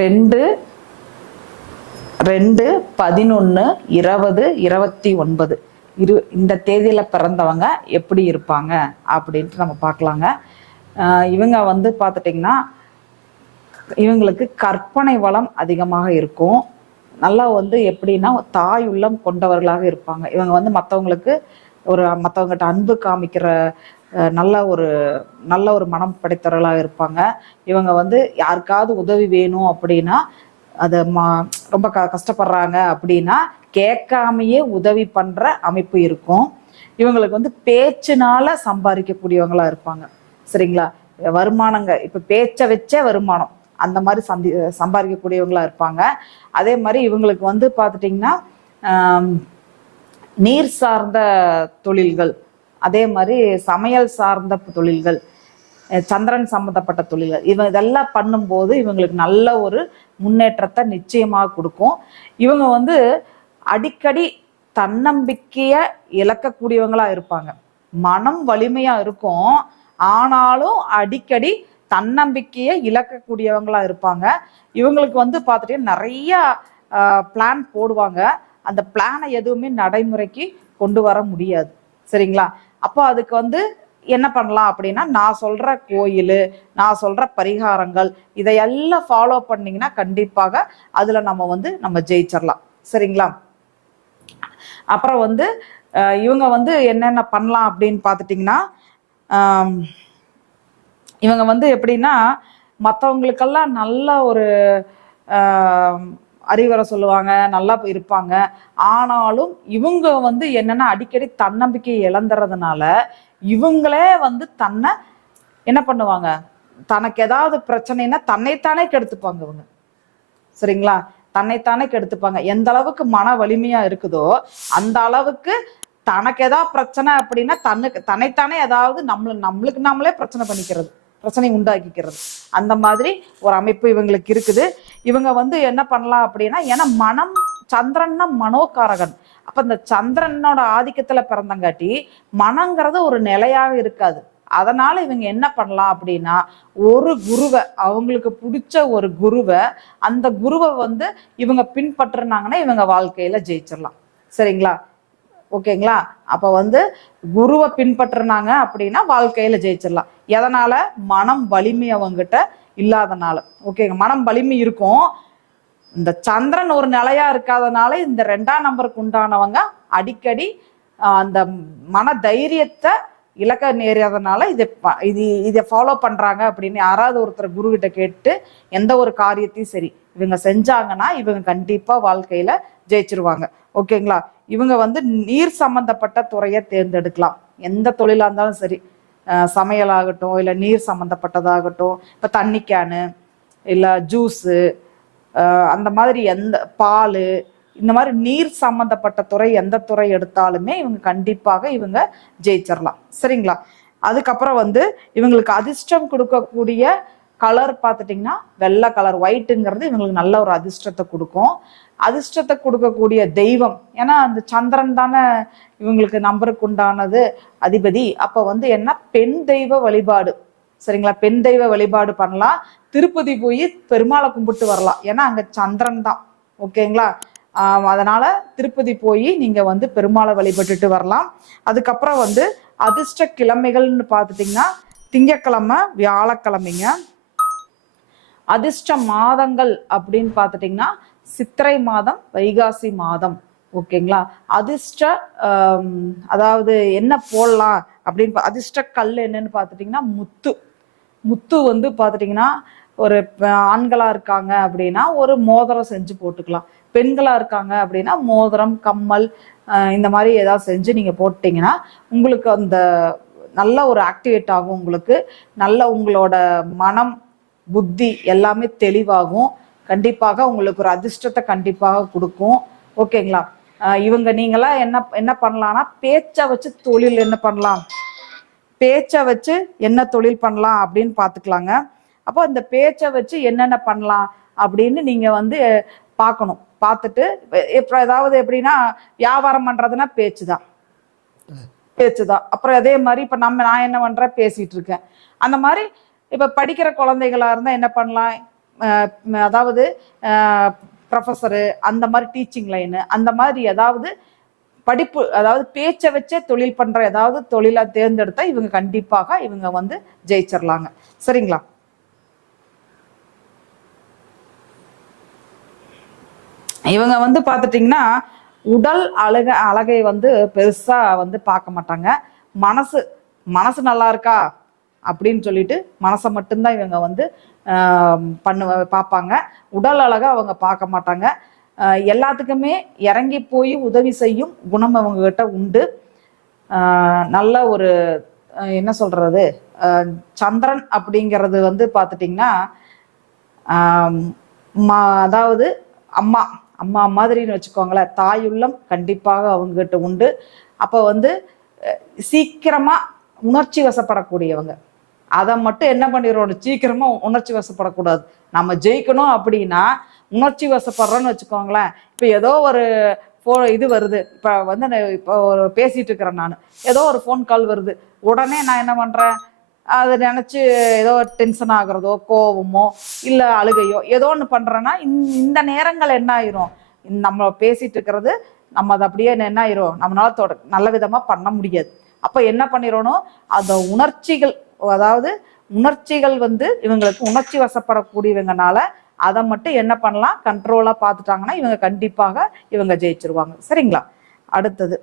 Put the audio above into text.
ரெண்டு ரெண்டு பதினொன்று இருபது இருபத்தி ஒன்பது. இரு இந்த தேதியில் பிறந்தவங்க எப்படி இருப்பாங்க அப்படின்ட்டு நம்ம பார்க்கலாங்க. இவங்க வந்து பார்த்துட்டிங்கன்னா இவங்களுக்கு கற்பனை வளம் அதிகமாக இருக்கும். நல்லா வந்து எப்படின்னா தாய் உள்ளம் கொண்டவர்களாக இருப்பாங்க. இவங்க வந்து மற்றவங்களுக்கு ஒரு மற்றவங்ககிட்ட அன்பு காமிக்கிற நல்ல ஒரு நல்ல ஒரு மனம் படைத்தவர்களாக இருப்பாங்க. இவங்க வந்து யாருக்காவது உதவி வேணும் அப்படின்னா அது மா ரொம்ப க கஷ்டப்படுறாங்க அப்படின்னா கேட்காமையே உதவி பண்ணுற அமைப்பு இருக்கும். இவங்களுக்கு வந்து பேச்சுனால சம்பாதிக்கக்கூடியவங்களா இருப்பாங்க. சரிங்களா? வருமானங்க இப்போ பேச்சை வச்சே வருமானம் அந்த மாதிரி சந்தி சம்பாதிக்கக்கூடியவங்களா இருப்பாங்க. அதே மாதிரி இவங்களுக்கு வந்து பார்த்துட்டிங்கன்னா நீர் சார்ந்த தொழில்கள் அதே மாதிரி சமையல் சார்ந்த தொழில்கள் சந்திரன் சம்மந்தப்பட்ட தொழில்கள் இவங்க இதெல்லாம் பண்ணும்போது இவங்களுக்கு நல்ல ஒரு முன்னேற்றத்தை நிச்சயமாக கொடுக்கும். இவங்க வந்து அடிக்கடி தன்னம்பிக்கையை இழக்கக்கூடியவங்களா இருப்பாங்க. மனம் வலிமையாக இருக்கும். ஆனாலும் அடிக்கடி தன்னம்பிக்கையை இழக்கக்கூடியவங்களா இருப்பாங்க. இவங்களுக்கு வந்து பார்த்துட்டீங்கன்னா நிறைய பிளான் போடுவாங்க. அந்த பிளானை எதுவுமே நடைமுறைக்கு கொண்டு வர முடியாது. சரிங்களா? அப்போ அதுக்கு வந்து என்ன பண்ணலாம் அப்படின்னா நான் சொல்ற கோயில் நான் சொல்ற பரிகாரங்கள் இதையெல்லாம் ஃபாலோ பண்ணீங்கன்னா கண்டிப்பாக அதுல நம்ம வந்து நம்ம ஜெயிச்சிடலாம் சரிங்களா? அப்புறம் வந்து இவங்க வந்து என்னென்ன பண்ணலாம் அப்படின்னு பார்த்துட்டிங்கன்னா இவங்க வந்து எப்படின்னா மற்றவங்களுக்கெல்லாம் நல்ல ஒரு அறிவுரை சொல்லுவாங்க நல்லா இருப்பாங்க. ஆனாலும் இவங்க வந்து என்னன்னா அடிக்கடி தன்னம்பிக்கையை இழந்துறதுனால இவங்களே வந்து தன்னை என்ன பண்ணுவாங்க? தனக்கு ஏதாவது பிரச்சனைனா தன்னைத்தானே கெடுத்துப்பாங்க இவங்க. சரிங்களா? தன்னைத்தானே கெடுத்துப்பாங்க. எந்த அளவுக்கு மன வலிமையா இருக்குதோ அந்த அளவுக்கு தனக்கு ஏதாவது பிரச்சனை அப்படின்னா தன்னுக்கு தன்னைத்தானே ஏதாவது நம்மள நம்மளுக்கு நம்மளே பிரச்சனை பண்ணிக்கிறது. பிரச்சனை உண்டாக்கிக்கிறது. அந்த மாதிரி ஒரு அமைப்பு இவங்களுக்கு இருக்குது. இவங்க வந்து என்ன பண்ணலாம் அப்படின்னா ஏன்னா மனம் சந்திரன்னா மனோகாரகன். அப்போ இந்த சந்திரனோட ஆதிக்கத்தில் பிறந்தங்காட்டி மனங்கிறது ஒரு நிலையாக இருக்காது. அதனால் இவங்க என்ன பண்ணலாம் அப்படின்னா ஒரு குருவை அவங்களுக்கு பிடிச்ச ஒரு குருவை அந்த குருவை வந்து இவங்க பின்பற்றுனாங்கன்னா இவங்க வாழ்க்கையில் ஜெயிச்சிடலாம். சரிங்களா? ஓகேங்களா? அப்போ வந்து குருவை பின்பற்றுனாங்க அப்படின்னா வாழ்க்கையில் ஜெயிச்சிடலாம். எதனால்? மனம் வலிமை அவங்ககிட்ட இல்லாதனால. ஓகேங்க மனம் வலிமை இருக்கும். இந்த சந்திரன் ஒரு நிலையா இருக்காதனால இந்த ரெண்டாம் நம்பருக்கு உண்டானவங்க அடிக்கடி அந்த மன தைரியத்தை இலக்க நேரியாதனால இதை ப- இது இதை ஃபாலோ பண்ணுறாங்க அப்படின்னு யாராவது ஒருத்தர் குருக்கிட்ட கேட்டு எந்த ஒரு காரியத்தையும் சரி இவங்க செஞ்சாங்கன்னா இவங்க கண்டிப்பாக வாழ்க்கையில் ஜெயிச்சிருவாங்க. ஓகேங்களா? இவங்க வந்து நீர் சம்பந்தப்பட்ட துறையை தேர்ந்தெடுக்கலாம். எந்த தொழிலாக இருந்தாலும் சரி. சமையலாகட்டும் இல்லை நீர் சம்மந்தப்பட்டதாகட்டும் இப்போ தண்ணி கேனு இல்லை ஜூஸு அந்த மாதிரி எந்த பால் இந்த மாதிரி நீர் சம்மந்தப்பட்ட துறை எந்த துறை எடுத்தாலுமே இவங்க கண்டிப்பாக இவங்க ஜெயிச்சிடலாம் சரிங்களா? அதுக்கப்புறம் வந்து இவங்களுக்கு அதிர்ஷ்டம் கொடுக்கக்கூடிய கலர் பார்த்துட்டிங்கன்னா வெள்ளை கலர் ஒயிட்டுங்கிறது இவங்களுக்கு நல்ல ஒரு அதிர்ஷ்டத்தை கொடுக்கும். அதிர்ஷ்டத்தை கொடுக்கக்கூடிய தெய்வம். ஏன்னா அந்த சந்திரன் தானே இவங்களுக்கு நம்பருக்கு உண்டானது அதிபதி. அப்போ வந்து என்ன? பெண் தெய்வ வழிபாடு. சரிங்களா? பெண் தெய்வ வழிபாடு பண்ணலாம். திருப்பதி போய் பெருமாளை கும்பிட்டு வரலாம். ஏன்னா அங்கே சந்திரன் தான். ஓகேங்களா? அதனால திருப்பதி போய் நீங்க வந்து பெருமாளை வழிபட்டுட்டு வரலாம். அதுக்கப்புறம் வந்து அதிர்ஷ்ட கிழமைகள்னு பார்த்துட்டிங்கன்னா திங்கக்கிழமை வியாழக்கிழமைங்க. அதிர்ஷ்ட மாதங்கள் அப்படின்னு பார்த்துட்டிங்கன்னா சித்திரை மாதம் வைகாசி மாதம். ஓகேங்களா? அதிர்ஷ்ட அதாவது என்ன போடலாம் அப்படின்னு பா- அதிர்ஷ்ட கல் என்னன்னு பார்த்துட்டிங்கன்னா முத்து. முத்து வந்து பார்த்துட்டிங்கன்னா ஒரு ஆண்களாக இருக்காங்க அப்படின்னா ஒரு மோதிரம் செஞ்சு போட்டுக்கலாம். பெண்களாக இருக்காங்க அப்படின்னா மோதிரம் கம்மல் இந்த மாதிரி ஏதாவது செஞ்சு நீங்கள் போட்டிங்கன்னா உங்களுக்கு அந்த நல்ல ஒரு ஆக்டிவேட் ஆகும் உங்களுக்கு. நல்ல உங்களோட மனம் புத்தி எல்லாமே தெளிவாகும். கண்டிப்பாக உங்களுக்கு ஒரு அதிர்ஷ்டத்தை கண்டிப்பாக கொடுக்கும். ஓகேங்களா? இவங்க நீங்களாம் என்ன என்ன பண்ணலாம்னா பேச்சை வச்சு தொழில் என்ன பண்ணலாம்? பேச்சை வச்சு என்ன தொழில் பண்ணலாம் அப்படின்னு பார்த்துக்கலாங்க. அப்போ இந்த பேச்சை வச்சு என்னென்ன பண்ணலாம் அப்படின்னு நீங்கள் வந்து பார்க்கணும். பார்த்துட்டு இப்போ ஏதாவது எப்படின்னா வியாபாரம் பண்ணுறதுனா பேச்சு தான் பேச்சு தான் அப்புறம் அதே மாதிரி இப்போ நம்ம நான் என்ன பண்ணுறேன் பேசிகிட்டு இருக்கேன். அந்த மாதிரி இப்போ படிக்கிற குழந்தைகளாக இருந்தால் என்ன பண்ணலாம்? அதாவது ப்ரொஃபஸரு அந்த மாதிரி டீச்சிங் லைனு அந்த மாதிரி ஏதாவது படிப்பு அதாவது பேச்சை வச்சே தொழில் பண்ணுற ஏதாவது தொழிலாக தேர்ந்தெடுத்தா இவங்க கண்டிப்பாக இவங்க வந்து ஜெயிச்சிடலாங்க சரிங்களா? இவங்க வந்து பார்த்துட்டிங்கன்னா உடல் அழக அழகை வந்து பெருசாக வந்து பார்க்க மாட்டாங்க. மனசு மனசு நல்லா இருக்கா? அப்படின்னு சொல்லிட்டு மனசை மட்டும்தான் இவங்க வந்து பண்ணு பண்ணுவ பார்ப்பாங்க. உடல் அழகாக அவங்க பார்க்க மாட்டாங்க. எல்லாத்துக்குமே இறங்கி போய் உதவி செய்யும் குணம் அவங்கக்கிட்ட உண்டு. நல்ல ஒரு என்ன சொல்கிறது சந்திரன் அப்படிங்கிறது வந்து பார்த்துட்டிங்கன்னா மா- அதாவது அம்மா அம்மா மாதிரின்னு வச்சுக்கோங்களேன் தாயுள்ளம் கண்டிப்பாக அவங்ககிட்ட உண்டு. அப்போ வந்து சீக்கிரமாக உணர்ச்சி வசப்படக்கூடியவங்க. அதை மட்டும் என்ன பண்ணிடுவோம் சீக்கிரமா உணர்ச்சி வசப்படக்கூடாது. நம்ம ஜெயிக்கணும் அப்படின்னா உணர்ச்சி வசப்படுறோன்னு வச்சுக்கோங்களேன். இப்போ ஏதோ ஒரு ஃபோ இது வருது. இப்போ வந்து நான் இப்போ ஒரு பேசிட்டு இருக்கிறேன் நான். ஏதோ ஒரு ஃபோன் கால் வருது. உடனே நான் என்ன பண்ணுறேன் அதை நினச்சி ஏதோ டென்ஷன் ஆகுறதோ கோவமோ இல்லை அழுகையோ ஏதோ ஒன்று பண்ணுறேன்னா இந்த நேரங்கள் என்ன ஆயிரும்? நம்ம பேசிட்டு இருக்கிறது நம்ம அதை அப்படியே என்ன ஆயிரும்? நம்மளால தொட நல்ல விதமாக பண்ண முடியாது. அப்போ என்ன பண்ணிடணும்? அந்த உணர்ச்சிகள் அதாவது உணர்ச்சிகள் வந்து இவங்களுக்கு உணர்ச்சி வசப்படக்கூடியவங்கனால அதை மட்டும் என்ன பண்ணலாம் கண்ட்ரோலாக பார்த்துட்டாங்கன்னா இவங்க கண்டிப்பாக இவங்க ஜெயிச்சிருவாங்க. சரிங்களா? அடுத்தது.